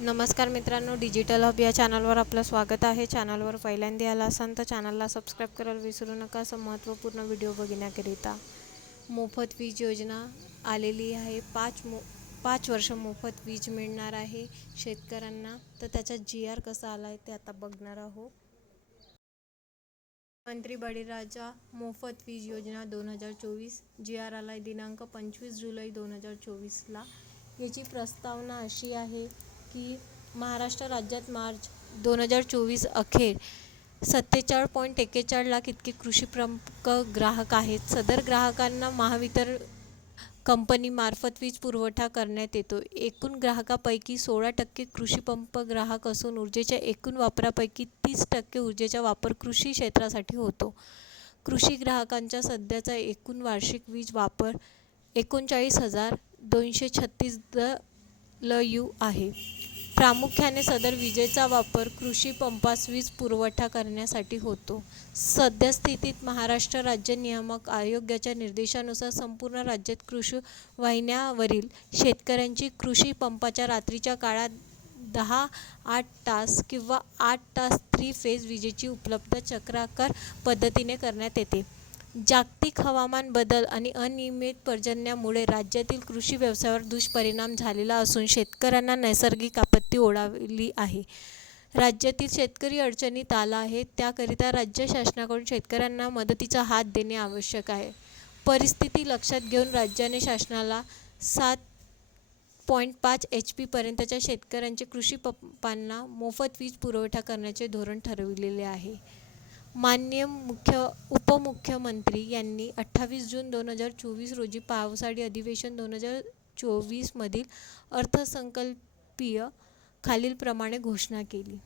नमस्कार मित्रांनो digital hub या चॅनलवर आपलं स्वागत आहे. चॅनलवर पहिल्यांदा आला असाल तर चॅनलला सबस्क्राईब करायला विसरू नका. असं महत्त्वपूर्ण व्हिडिओ बघण्याकरिता मोफत वीज योजना आलेली आहे. पाच मो पाच वर्ष मोफत वीज मिळणार आहे शेतकऱ्यांना. तर त्याचा जी आर कसा आला आहे ते आता बघणार आहोत. मंत्री बळीराजा मोफत वीज योजना दोन हजार चोवीस. जी आर आला आहे दिनांक पंचवीस जुलै दोन हजार चोवीसला याची प्रस्तावना अशी आहे की महाराष्ट्र राज्यात मार्च दोन हजार चोवीस अखेर सत्तेचाळीस पॉईंट एक्केचाळीस लाख इतके कृषी प्रमुख ग्राहक आहेत. सदर ग्राहकांना महावितर कंपनीमार्फत वीज पुरवठा करण्यात येतो. एकूण ग्राहकापैकी सोळा टक्के कृषी पंप ग्राहक असून ऊर्जेच्या एकूण वापरापैकी तीस टक्के ऊर्जेचा वापर कृषी क्षेत्रासाठी होतो. कृषी ग्राहकांचा सध्याचा एकूण वार्षिक वीज वापर एकोणचाळीस हजार दोनशे छत्तीस द ल यू आहे. प्रामुख्याने सदर विजेचा वापर कृषी पंपास वीज पुरवठा करण्यासाठी होतो. सद्यस्थितीत महाराष्ट्र राज्य नियामक आयोगाच्या निर्देशानुसार संपूर्ण राज्यात कृषी वाहिन्यावरील शेतकऱ्यांची कृषी पंपाच्या रात्रीच्या काळात दहा आठ तास किंवा आठ तास थ्री फेज विजेची उपलब्ध चक्राकार पद्धतीने करण्यात येते. जागतिक हवामान बदल आणि अनियमित पर्जन्यामुळे राज्यातील कृषी व्यवसायावर दुष्परिणाम झालेला असून शेतकऱ्यांना नैसर्गिक आपत्ती ओढावली आहे. राज्यातील शेतकरी अडचणीत आला आहे त्याकरिता राज्य शासनाकडून शेतकऱ्यांना मदतीचा हात देणे आवश्यक आहे. परिस्थिती लक्षात घेऊन राज्याने शासनाला सात पॉईंट पाच एच पीपर्यंतच्या शेतकऱ्यांचे कृषी पंपांना मोफत वीज पुरवठा करण्याचे धोरण ठरविलेले आहे. माननीय मुख्य उपमुख्यमंत्री यांनी अठ्ठावीस जून दोन हजार चोवीस रोजी पावसाळी अधिवेशन दोन हजार चोवीसमधील अर्थसंकल्पीय खालीलप्रमाणे घोषणा केली.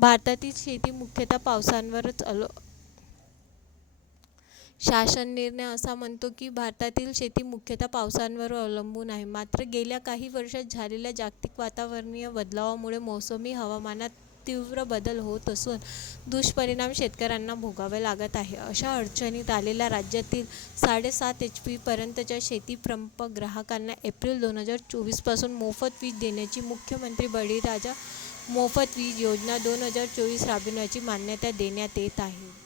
भारतातील शेती मुख्यतः पावसांवरच अल शासन निर्णय असा म्हणतो की भारतातील शेती मुख्यतः पावसांवर अवलंबून आहे. मात्र गेल्या काही वर्षात झालेल्या जागतिक वातावरणीय बदलावामुळे मोसमी हवामानात तीव्र बदल होत असून दुष्परिणाम शेतकऱ्यांना भोगावे लागत आहे. अशा अडचणीत आलेल्या राज्यातील साडेसात एच पीपर्यंतच्या शेतीप्रंप ग्राहकांना एप्रिल दोन हजार चोवीसपासून मोफत वीज देण्याची मुख्यमंत्री बळीराजा मोफत वीज योजना दोन हजार चोवीस राबविण्याची मान्यता देण्यात येत आहे.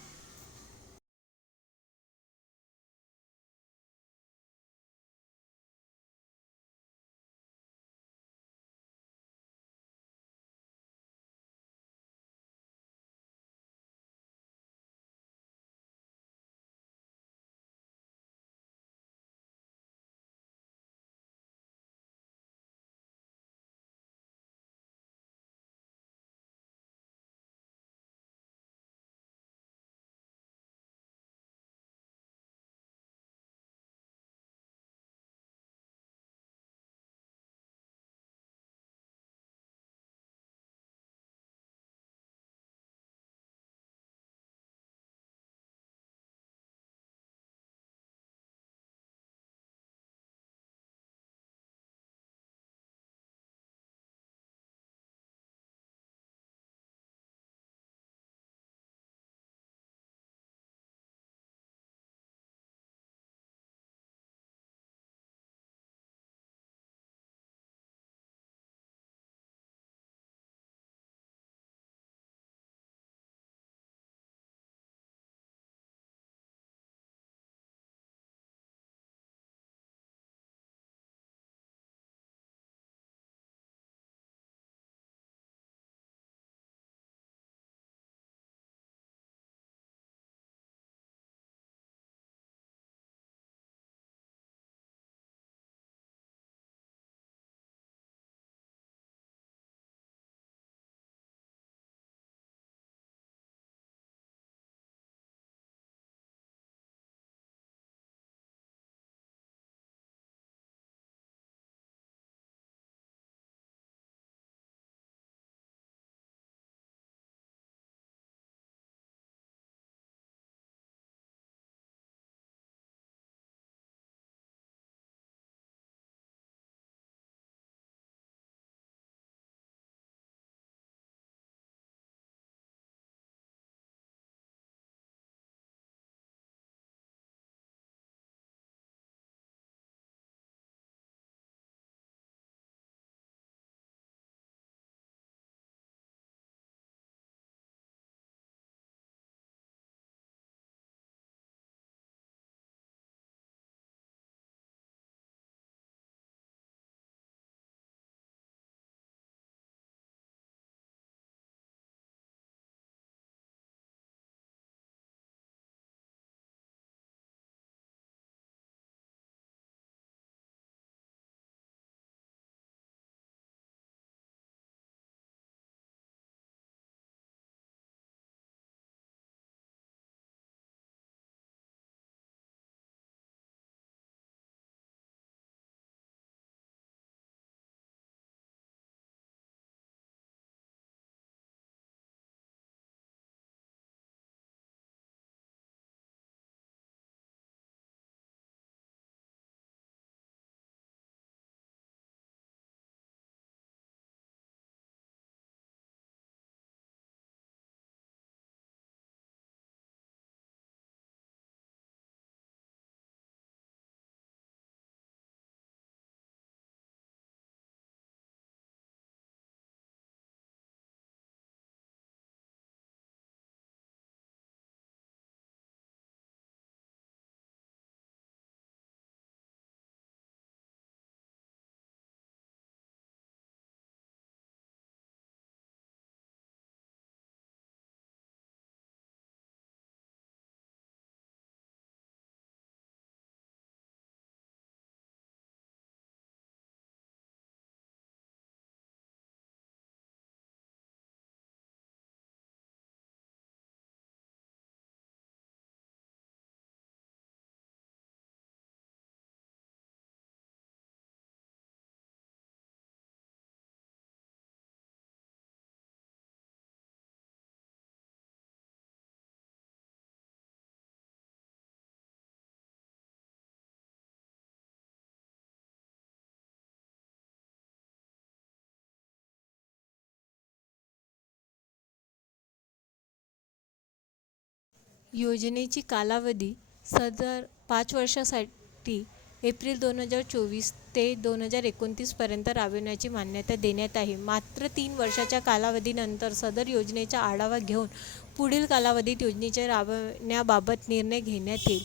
योजनेची कालावधी सदर पाच वर्षासाठी एप्रिल दोन हजार चोवीस ते दोन हजार एकोणतीसपर्यंत राबविण्याची मान्यता देण्यात आहे. मात्र तीन वर्षाच्या कालावधीनंतर सदर योजनेचा आढावा घेऊन पुढील कालावधीत योजनेच्या राबवण्याबाबत निर्णय घेण्यात येईल.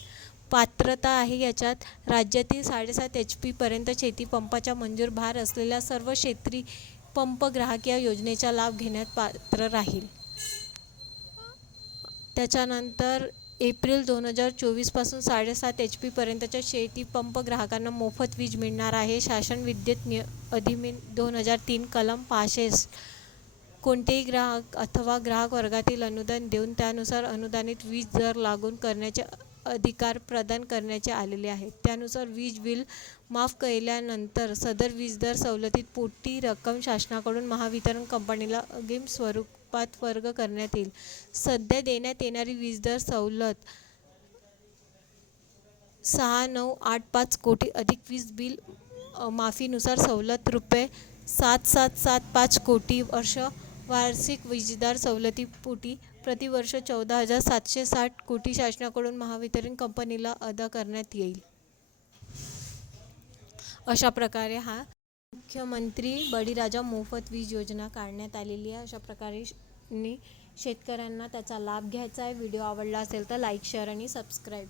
पात्रता आहे याच्यात राज्यातील साडेसात एच पीपर्यंत शेतीपंपाचा मंजूर भार असलेल्या सर्व शेतकरी पंप ग्राहक या योजनेचा लाभ घेण्यात पात्र राहील. त्याच्यानंतर एप्रिल दोन हजार चोवीसपासून साडेसात एच पीपर्यंतच्या शेतीपंप ग्राहकांना मोफत वीज मिळणार आहे. शासन विद्युत निय अधिनियम दोन हजार तीन कलम पासष्ट कोणतेही ग्राहक अथवा ग्राहक वर्गातील अनुदान देऊन त्यानुसार अनुदानित वीज दर लागून करण्याचे अधिकार प्रदान करण्याचे आलेले आहेत. त्यानुसार वीज बिल माफ केल्यानंतर सदर वीज दर सवलतीत पोटी रक्कम शासनाकडून महावितरण कंपनीला अग्रिम स्वरूपात वर्ग करण्यात येईल. सध्या देण्यात येणारी वीज दर सवलत सहा नऊ आठ पाच कोटी अधिक वीज बिल माफीनुसार सवलत रुपये सात सात सात पाच कोटी वर्ष वार्षिक वीजदर सवलतीपोटी प्रतिवर्ष चौदा हजार सातशे साठ कोटी शासनाकडून महावितरण कंपनीला अदा करण्यात येईल. अशा प्रकारे हा मुख्यमंत्री बळीराजा मोफत वीज योजना काढण्यात आलेली आहे. अशा प्रकारे नी शेतकऱ्यांना त्याचा लाभ घ्यायचा आहे. व्हिडिओ आवडला असेल तर लाईक शेअर आणि सबस्क्राईब.